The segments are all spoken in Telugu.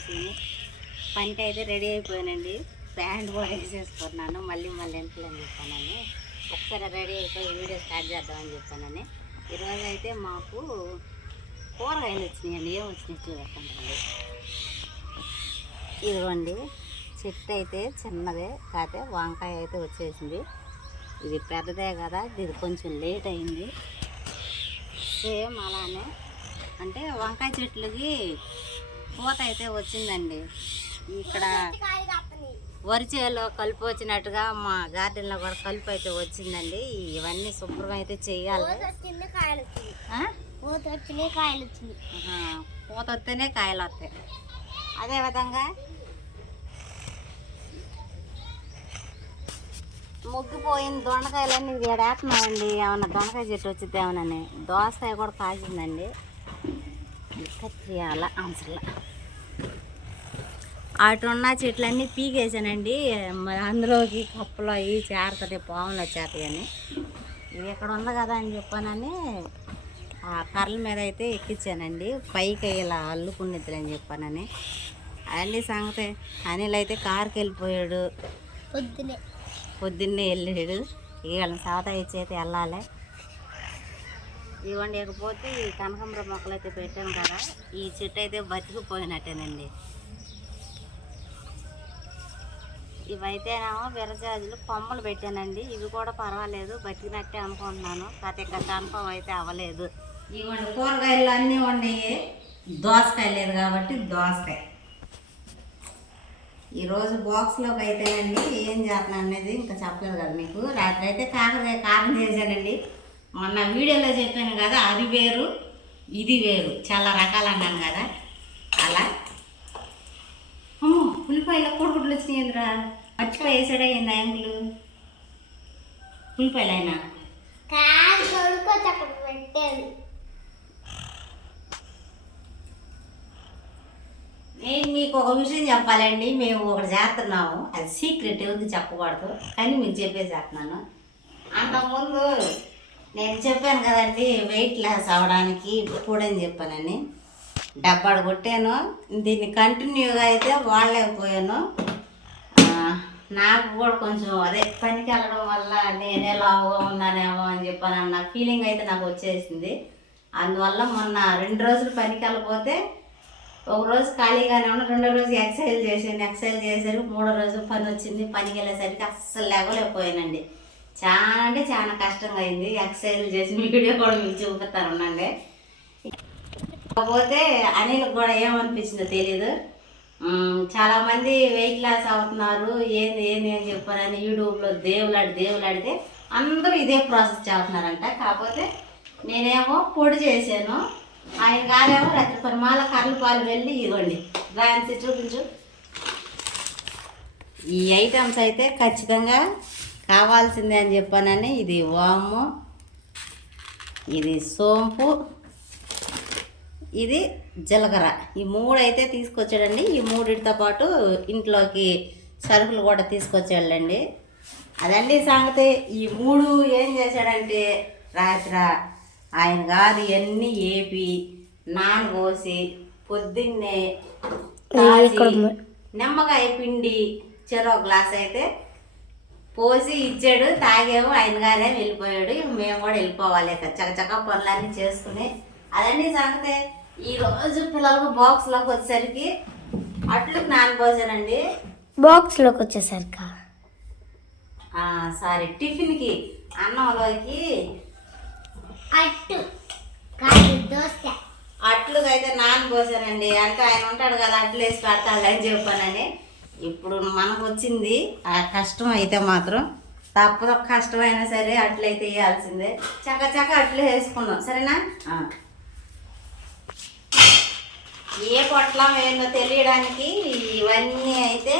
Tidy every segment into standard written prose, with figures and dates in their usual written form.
కూర్చుని పనికి అయితే రెడీ అయిపోయానండి. ప్యాంట్ కూడా వేసేసుకున్నాను. మళ్ళీ ఇంట్లో అని చెప్పానని ఒకసారి రెడీ అయిపోయి వీడియో స్టార్ట్ చేద్దామని చెప్పానని. ఈరోజు అయితే మాకు కూరగాయలు వచ్చినాయండి. ఏం వచ్చినాయి చూడకండి. ఇదిగోండి, చెట్టు అయితే చిన్నదే కాకపోతే వంకాయ అయితే వచ్చేసింది. ఇది పెద్దదే కదా, ఇది కొంచెం లేట్ అయింది. సేమ్ అలానే అంటే వంకాయ చెట్లకి పూత అయితే వచ్చిందండి. ఇక్కడ వరిచేలో కలుపు వచ్చినట్టుగా మా గార్డెన్లో కూడా కలుపు అయితే వచ్చిందండి. ఇవన్నీ శుభ్రం అయితే చెయ్యాలి. పూత వస్తేనే కాయలు వస్తాయి. అదేవిధంగా ముగ్గిపోయిన దొండకాయలన్నీ ఏడేస్తున్నామండి. ఏమన్నా దొండకాయ చెట్టు వచ్చిద్దామనని. దోసకాయ కూడా కాసిందండి. కత్తియాల ఆన్సర్లా అటున్న చెట్లన్నీ పీకేసానండి. మరి అందులోకి కప్పులో అవి చేరుతుంది, పాములు వచ్చేస్తాయి అని. ఇది ఇక్కడ ఉంది కదా అని చెప్పానని ఆ కర్రల మీద అయితే ఎక్కించానండి. పైకి ఇలా అల్లుకునిద్దులని చెప్పానని. అన్నీ సంగతి. అనిల్ అయితే కారుకి వెళ్ళిపోయాడు. పొద్దున్నే వెళ్ళాడు. వీళ్ళని సాత ఇచ్చేది వెళ్ళాలి. ఇవ్వండి. ఇకపోతే ఈ కనకాంబరం మొక్కలు అయితే పెట్టాను కదా, ఈ చెట్టు అయితే బతికిపోయినట్టేనండి. ఇవైతేనేమో విరజాజులు కొమ్మలు పెట్టానండి. ఇవి కూడా పర్వాలేదు, బతికినట్టే అనుకుంటున్నాను. కాకపోతే ఇక్కడ కన్ఫర్మ్ అయితే అవ్వలేదు. ఇవ్వండి, కూరగాయలు అన్నీ ఉన్నాయి. దోసకాయ లేదు కాబట్టి దోసకాయ. ఈరోజు బాక్స్లోకి అయితేనండి ఏం చేస్తున్నాను అనేది ఇంకా చెప్పలేదు కదా మీకు. రాత్రి అయితే కాకరకాయ కారం చేశానండి. మొన్న వీడియోలో చెప్పాను కదా, అది వేరు ఇది వేరు, చాలా రకాలు అన్నాను కదా. అలా అమ్మో, ఉల్లిపాయలు కొడుకుట్లు వచ్చినాయిరా. మర్చిపోయి వేసాడా ఏంది యాంగులు ఉల్లిపాయలు అయినా. నేను మీకు ఒక విషయం చెప్పాలండి. మేము ఒకటి చేస్తున్నాము, అది సీక్రెట్, ఎవరికి చెప్పకూడదు, కానీ మీకు చెప్పేసేస్తున్నాను. అంతకుముందు నేను చెప్పాను కదండి, వెయిట్ లాస్ అవ్వడానికి చూడని చెప్పానని. డబ్బాడు కొట్టాను. దీన్ని కంటిన్యూగా అయితే వాడలేకపోయాను. నాకు కూడా కొంచెం అదే పనికి వెళ్ళడం వల్ల నేనే లావుగా ఉన్నానేమో అని చెప్పాను అన్న ఫీలింగ్ అయితే నాకు వచ్చేసింది. అందువల్ల మొన్న 2 రోజులు పనికి వెళ్ళకపోతే, ఒక రోజు ఖాళీగానే ఉన్న, 2వ రోజు ఎక్సర్సైజ్ చేసాను. ఎక్సర్సైజ్ చేసేసరికి 3వ రోజు పని వచ్చింది. పనికి వెళ్ళేసరికి అస్సలు లేవలేకపోయానండి. చాలా అంటే చాలా కష్టంగా అయింది. ఎక్సర్సైజ్ చేసి వీడియో కూడా మీకు చూపిస్తాను ఉండండి. కాకపోతే అనిల్కి కూడా ఏమనిపించిందో తెలీదు. చాలామంది వెయిట్ లాస్ అవుతున్నారు, ఏంది ఏంది అని చెప్పారని యూట్యూబ్లో దేవులాడితే అందరూ ఇదే ప్రాసెస్ చేస్తున్నారంట. కాకపోతే నేనేమో పొడి చేశాను, ఆయన గారేమో రాత్రి పరిమాల కర్రల పాలు వెళ్ళి ఇవ్వండి రాసి చూపించు. ఈ ఐటమ్స్ అయితే ఖచ్చితంగా కావాల్సిందే అని చెప్పానని. ఇది వాము, ఇది సోంపు, ఇది జీలకర్ర, ఈ 3 అయితే తీసుకొచ్చాడండి. ఈ 3తో పాటు ఇంట్లోకి సరుకులు కూడా తీసుకొచ్చాడండి. అదండి సంగతి. ఈ 3 ఏం చేశాడంటే, రాత్రి ఆయన గారు ఇవన్నీ ఏపి నానబోసి పొద్దున్నే నిమ్మకాయ పిండి చెరో గ్లాస్ అయితే పోసి ఇచ్చాడు. తాగేమో ఆయన గారే వెళ్ళిపోయాడు. మేము కూడా వెళ్ళిపోవాలి చక్కచక్క పనులన్నీ చేసుకుని. అదండి సంగతే. ఈరోజు పిల్లలకు బాక్స్లోకి వచ్చేసరికి అట్లకు నానబోసానండి. బాక్స్లోకి వచ్చేసరికి సారీ, టిఫిన్కి అన్నంలోకి అట్లుగా అయితే నానబోసానండి. అంటే ఆయన ఉంటాడు కదా, అట్లు వేసి పెడతాడు అని చెప్పానని. ఇప్పుడు మనకు వచ్చింది ఆ కష్టం అయితే మాత్రం తప్పదు. కష్టమైనా సరే అట్లయితే వేయాల్సిందే. చక్క అట్లు వేసుకున్నాం, సరేనా. ఏ పొట్లం ఏందో తెలియడానికి ఇవన్నీ అయితే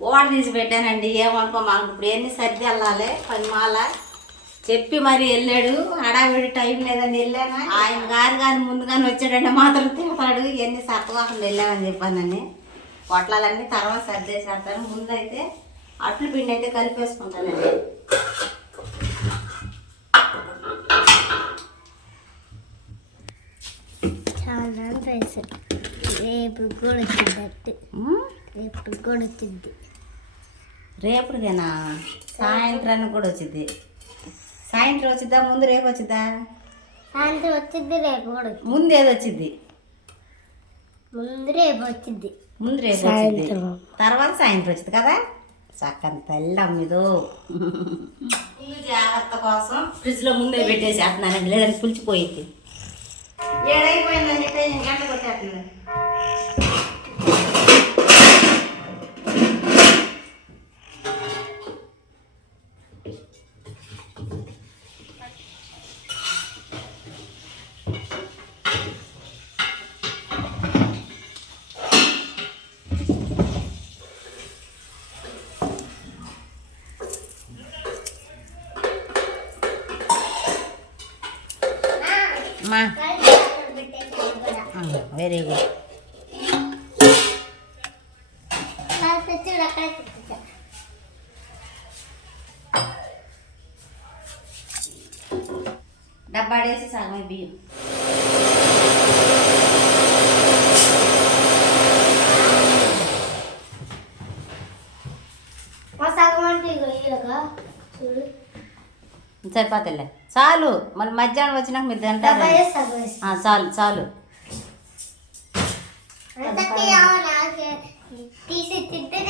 ఓడ తీసి పెట్టానండి. ఏమనుకో, మాకు ఇప్పుడు ఎన్ని సర్ది వెళ్ళాలి పని మాల చెప్పి మరి వెళ్ళాడు. హడావిడి టైం లేదని వెళ్ళాను. ఆయన గారు కానీ ముందుగానే వచ్చాడంటే మాత్రం తిడతాడు. ఇవన్నీ సర్దుకోకుండా వెళ్ళామని చెప్పానని. పొట్లాలన్నీ తర్వాత సర్దేసేస్తాను. ముందైతే అట్లు పిండి అయితే కలిపేసుకుంటానండి. రేపు కూడా వచ్చింది రేపు కూడా వచ్చింది రేపుడికేనా సాయంత్రానికి కూడా వచ్చింది సాయంత్రం వచ్చిద్దా ముందు రేపు వచ్చిద్దా సాయంత్రం వచ్చింది రేపు కూడా ముందు ఏది వచ్చింది ముందు రేపు వచ్చింది ముందు రేపు వచ్చింది తర్వాత సాయంత్రం వచ్చింది కదా చక్కని తల్లి అమ్మిదో ఫుల్ జాగ్రత్త కోసం ఫ్రిడ్జ్లో ముందే పెట్టేసేస్తున్నానండి లేదంటే పులిచిపోయింది ఏడైపోయిందని చెప్పి గంట కొట్టేస్తుంది మా వెరీ గుడ్ డబ్బా వేసి సగం బియ్యం చూడు సరిపోతలే చాలు మళ్ళీ మధ్యాహ్నం వచ్చినాక మీరు తింటారు చాలు చాలు తీసి తింటే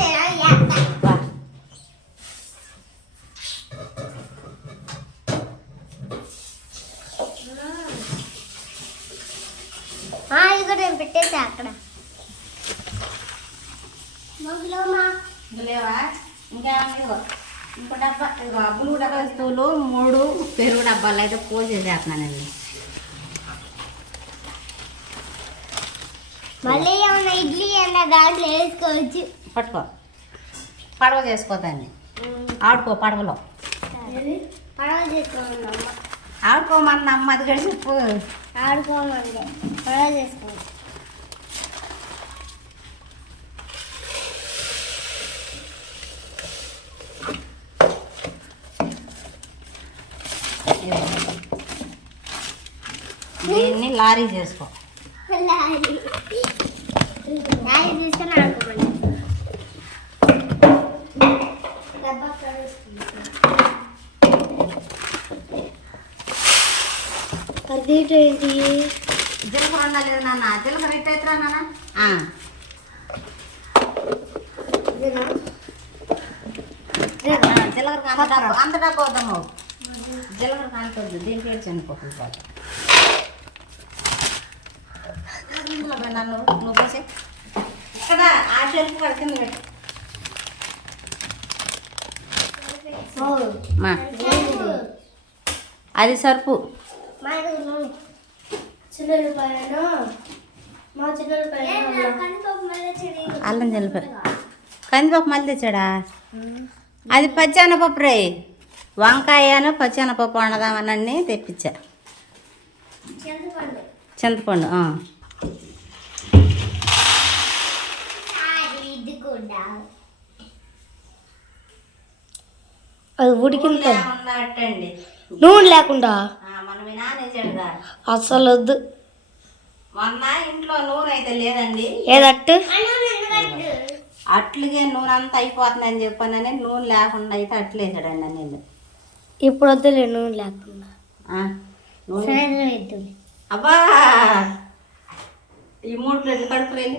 వా. ఇది కూడా నేను పెట్టేసా అక్కడ లేవా ఇంకా ఇంకో డబ్బా అబ్బులు డబ్బా వస్తువులు 3 పెరుగు డబ్బాలు అయితే పోసేసేస్తున్నానండి మళ్ళీ ఏమన్నా ఇడ్లీ అన్న దాంట్లో వేసుకోవచ్చు పట్టుకో పడవ చేసుకోదాన్ని ఆడుకో పడవలో పడవ చేసుకోమన్నా ఆడుకోమన్న అమ్మ అది కూడా చెప్పు ఆడుకోమండి పడవ చేసుకోండి దీన్ని లారీ చేసుకో లారీ తీసుకొని ఆడుకోమండి అదేంటి జీలకర్ర ఉండాలి నాన్న జీలకర్ర ఇట్ అవుతురా నాన్న జీలకర్ర అంత డబ్బా వద్దాము జీలకర్ర కానుకోద్దు దీనికి ఏడ్చి అనుకోకుండా నన్ను నువ్వు పోసే ఇక్కడ ఆ షెల్ఫ్ పడుతుంది పెట్టు మా అది సరుపు అల్లం జల్లిపి కందిపప్పు మళ్ళీ తెచ్చాడా అది పచ్చెనపప్పు రే వంకాయను పచ్చెనపప్పు వండదామనని తెప్పించా చింతపండు అది ఉడికింది ఉన్నట్టండి నూనె లేకుండా మన మీ నాన్న వేసాడుగా అసలు వద్దు మొన్న ఇంట్లో నూనె అయితే లేదండి ఏదట్టు అట్లుగే నూనె అంతా అయిపోతుందని చెప్పానని నూనె లేకుండా అయితే అట్లు వేసాడండి నేను ఇప్పుడు వద్దులే నూనె లేకుండా నూనె సాయంత్రం వేద్దాం అబ్బా ఈ 3 ప్లేట్లు కడుపు రేగి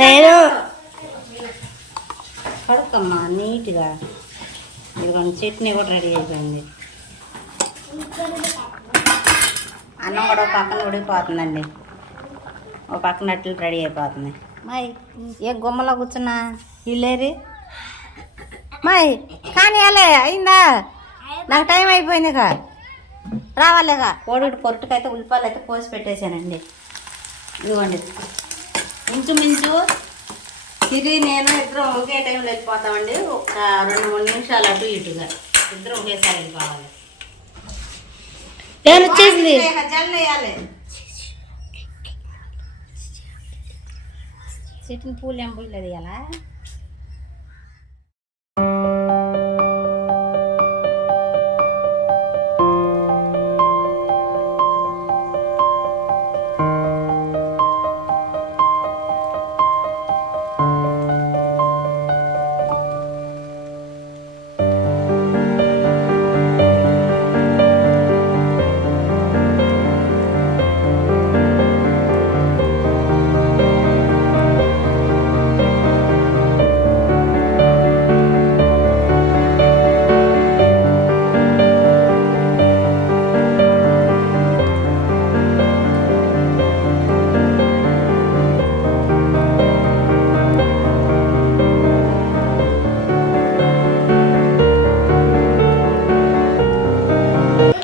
నేను కడుక్కమ్మా నీట్గా ఇదిగోండి చట్నీ కూడా రెడీ అయిపోయింది అన్నం కూడా ఒక పక్కన ఉడికిపోతుందండి ఒక పక్కన అట్లు రెడీ అయిపోతుంది మాయ్ ఏ గుమ్మలో కూర్చున్నా ఇల్లేరి మాయ్ కానీ అలే అయిందా నాకు టైం అయిపోయింది ఇక రావాలిగా కోడిగుడ్డు పొట్టుకైతే ఉల్లిపాయలు అయితే కోసి పెట్టేశానండి ఇదిగోండి ఇంచుమించు ఇది నేను ఇద్దరం ఒకే టైంలో వెళ్ళిపోతామండి ఒక 2-3 నిమిషాలు అటు ఇటుగా ఇద్దరం ఒకేసారి వెళ్ళిపోవాలి వచ్చేసింది జల్లు వేయాలి చెట్టిన పూలు ఏం పూలు వేయాలా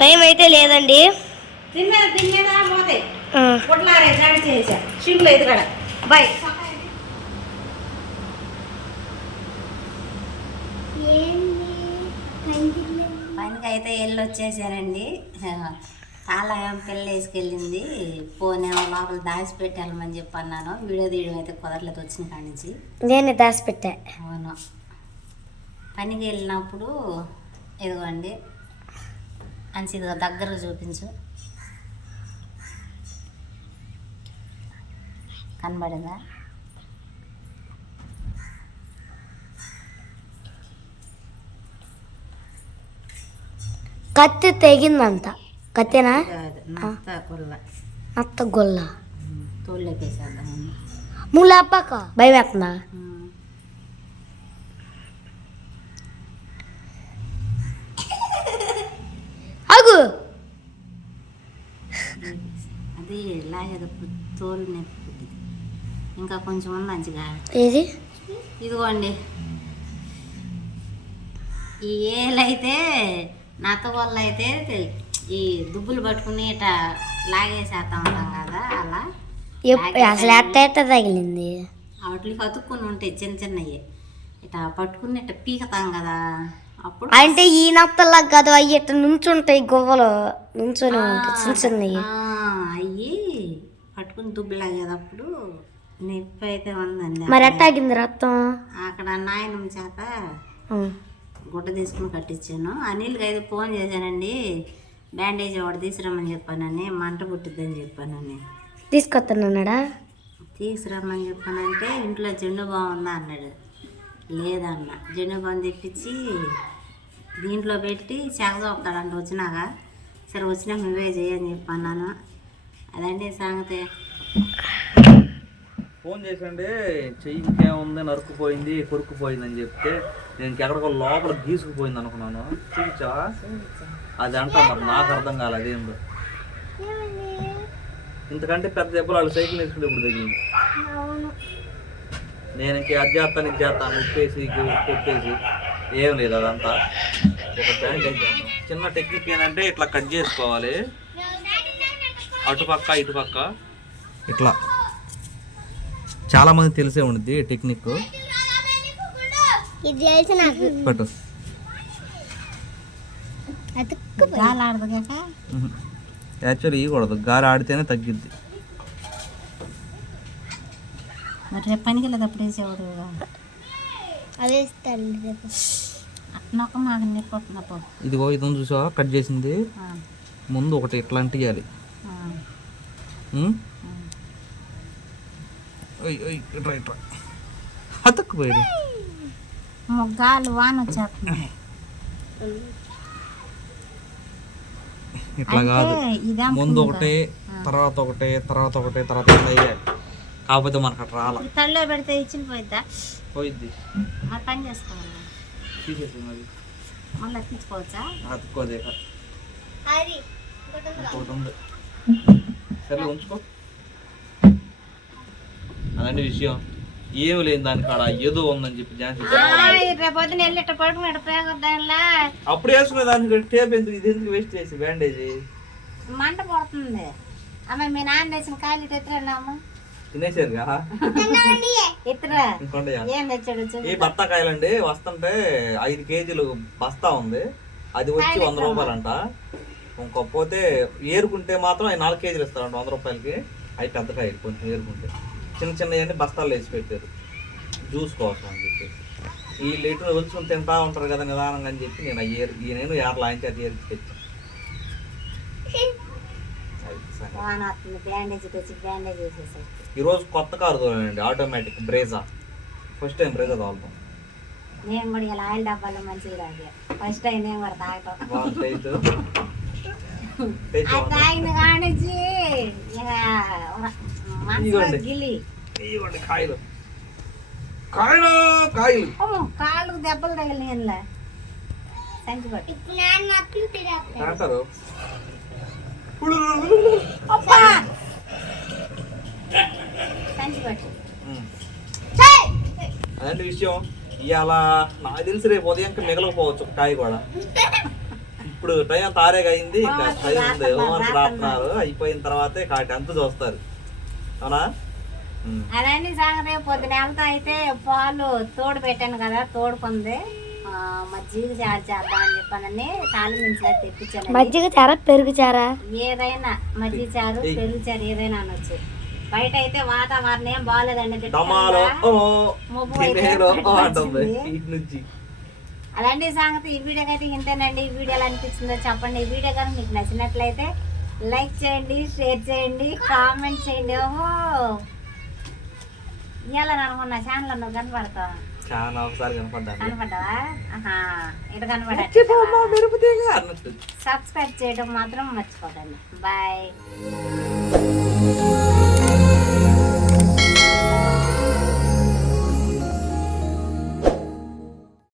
టైం అయితే లేదండి. తినేదా పోతే కొట్లారే రెడీ చేసా షింగ్లో ఇది కూడా బాయ్. పనికి అయితే వెళ్ళి వచ్చేసానండి. తాళం పిల్ల వేసుకెళ్ళింది. పోనేమో లోపల దాచిపెట్టాలని చెప్పి అన్నాను. వీడియో తీయడం అయితే కుదరలేదు వచ్చిన కాడి నుంచి. నేను దాచిపెట్టా. అవును, పనికి వెళ్ళినప్పుడు ఇదిగోండి అని ఇదిగో దగ్గర చూపించు. కనబడిందా? కత్తి తెగిందంట. కత్తెనా? అత్త గొల్ల తోళ్ళకేసేద్దాం. ముళ్ళప్పక భయం వేస్తుందా? అగు అది లాగేది తోలు నొప్పి పుట్టింది. ఇంకా కొంచెం ఉంది మంచిగా. ఏది? ఇదిగోండి ఈ ఏలైతే నత్త వల్ల అయితే ఈ దుబ్బులు పట్టుకుని ఇట్లా లాగేసేస్తా ఉంటాం కదా, అలా అసలు ఎట్ట తగిలింది. వాటికి అతుక్కుని ఉంటాయి చిన్న చిన్నవి. ఇట్లా పట్టుకుని ఇట్లా పీకతాం కదా, అప్పుడు అంటే ఈ నత్తలా కాదు, అవి ఇట్లా నుంచుంటాయి గువ్వలు నుంచొని ఉంటాయి చిన్న చిన్నవి. అవి పట్టుకుని దుబ్బు లాగేటప్పుడు నొప్పి అయితే ఉందండి. మరి ఎట్టాగింది రక్తం? అక్కడ నాయనమ్మ చేత గుడ్డ తీసుకుని కట్టించాను. అనిల్కి అయితే ఫోన్ చేశానండి, బ్యాండేజ్ ఒకటి తీసుకురమ్మని చెప్పానని, మంట పుట్టిద్దని చెప్పానని. తీసుకొస్తానన్నాడా? తీసుకురమ్మని చెప్పానంటే ఇంట్లో జెండు బాగుందా అన్నాడు. లేదన్న, జెండు బాగుంది తెప్పించి దీంట్లో పెట్టి చెగదొస్తాడంట వచ్చినాక. సరే వచ్చినాక నువ్వే చేయని చెప్పన్నాను. అదండి సంగతి. ఫోన్ చేసండి, చెయ్యి ఇంకేముంది నరుక్కుపోయింది కొరుక్కుపోయిందని చెప్తే నేను ఇంకెక్కడికో లోపల గీసుకుపోయింది అనుకున్నాను. చూపించా అది అంటా, మరి నాకు అర్థం కాలేదు అదేందో. ఇంతకంటే పెద్ద దెబ్బలు వాళ్ళు సైకిల్ వేసుకుంటే ఇప్పుడు తగిలింది. నేను ఇంక అది చేస్తాను ఇది చేస్తాను ఉప్పేసి కొట్టేసి ఏం లేదు. అదంతా ఒక బ్యాండేజ్ చేద్దాం. చిన్న టెక్నిక్ ఏంటంటే ఇట్లా కట్ చేసుకోవాలి, అటుపక్క ఇటుపక్క ఇట్లా. చాలా మంది తెలిసే ఉండిద్ది టెక్నిక్. పట్టు యాక్చువల్లీ ఇవ్వకూడదు, గాలి ఆడితేనే తగ్గిద్ది. మరి రేపు పనికి వెళ్ళేటప్పుడు వేసేవాడు అదే అట్నొక్క మాకు నిప్పొస్తున్నప్పుడు. ఇదిగో ఇదని చూసావా కట్ చేసింది. ముందు ఒకటి ఇట్లా అంటియాలి. ఇట్లా ఇట్లా అతక్కుపోయాడు. గాలి వాన వచ్చేస్తుంది. ఇట్లా కాదు, ముందు ఒకటి తర్వాత ఒకటి తర్వాత ఒకటి తర్వాత ఇట్లా అయ్యాలి. కాకపోతే మనకు అట్లా రాలా. తల్లో పెడితే ఇచ్చిన పోయిద్దా? పోయిద్ది. మరి పని చేసుకోవాలి. తీసేసి మరి మళ్ళీ ఎత్తించుకోవచ్చా? అతుక్కోదే ఇంకోటి ఉంది. సరే ఉంచుకో. అదండి విషయం. ఏమి లేని దాని కాడ ఏదో ఉందని చెప్పి రేపొద్దున వెళ్ళి ఇట్లా పడుకున్నాడు పేగొద్దానిలా. అప్పుడు వేసుకునే దానికి టేప్ ఎందుకు, ఇది ఎందుకు వేస్ట్ చేసి బ్యాండేజ్. మంట పడుతుంది. అమ్మ మీ నాన్న వేసిన కాయలు ఇటు ఎత్తురండి అమ్మ. తినేసారుగా ఎత్తురా. ఇంకొండ ఏం తెచ్చాడు? ఈ బత్తాకాయలండి వస్తుంటే 5 కేజీలు బస్తా ఉంది. అది వచ్చి 100 రూపాయలంట. ఇంకపోతే ఏరుకుంటే మాత్రం 4 కేజీలు ఇస్తారంట 100 రూపాయలకి. అవి పెద్ద కాయలు కొంచెం ఏరుకుంటే. చిన్న చిన్నవన్నీ బస్తాలు వేసి పెట్టారు జ్యూస్ కోసం అని చెప్పేసి. ఈ లీటర్ వచ్చుకుని తింటా ఉంటారు కదా నిదానంగా అని చెప్పి నేను ఏర్లాయించి అది ఏరికి తెచ్చాను. ఈరోజు కొత్త కారు తోలండి, automatic Brezza. First time Brezza తోలుతాం. నేను కూడా ఇలా ఆయిల్ డబ్బాలో మంచిది తాగా. ఫస్ట్ టైం నేను కూడా తాగటం. తాగిన కానించి కాయలు కాయలు కాయలు కాళ్ళు దెబ్బలు తగిలినాయి. సంచి పట్టు అంటారు. సంచి పట్టు. అదండి విషయం. ఇవాళ నాకు తెలిసి రేపు ఉదయం మిగలకపోవచ్చు కాయ కూడా. ఇప్పుడు టైం అంత ఆరేగా అయింది, ఇంకా టైం ఉంది, హోంవర్క్ రాస్తున్నారు, అయిపోయిన తర్వాతే 10th చూస్తారు, అవునా? అదండి సంగతి. పొద్దునేళ్ళతో అయితే పాలు తోడు పెట్టాను కదా, తోడుకుంది. మజ్జిగ చారు చేద్దాం అని చెప్పానని తాలింపులో తెప్పించాను. మజ్జిగ చారా పెరుగు చారా? ఏదైనా మజ్జిగ చారు పెరుగు చారు ఏదైనా అనొచ్చు. బయట అయితే వాతావరణం ఏం బాగాలేదండి. అలాంటి సంగతి. ఈ వీడియోకి అయితే ఇంతేనండి. ఈ వీడియో ఎలా అనిపించిందో చెప్పండి. ఈ వీడియో కానీ మీకు నచ్చినట్లయితే లైక్ చేయండి, షేర్ చేయండి, కామెంట్ చేయండి. ఓహో ఇవాళ అనుకున్నా ఛానల్ నువ్వు కనపడతావు. చాలా ఒకసారి కనపడ్డావా? ఇటు కనపడ. సబ్స్క్రైబ్ చేయడం మాత్రం మర్చిపోకండి. బాయ్.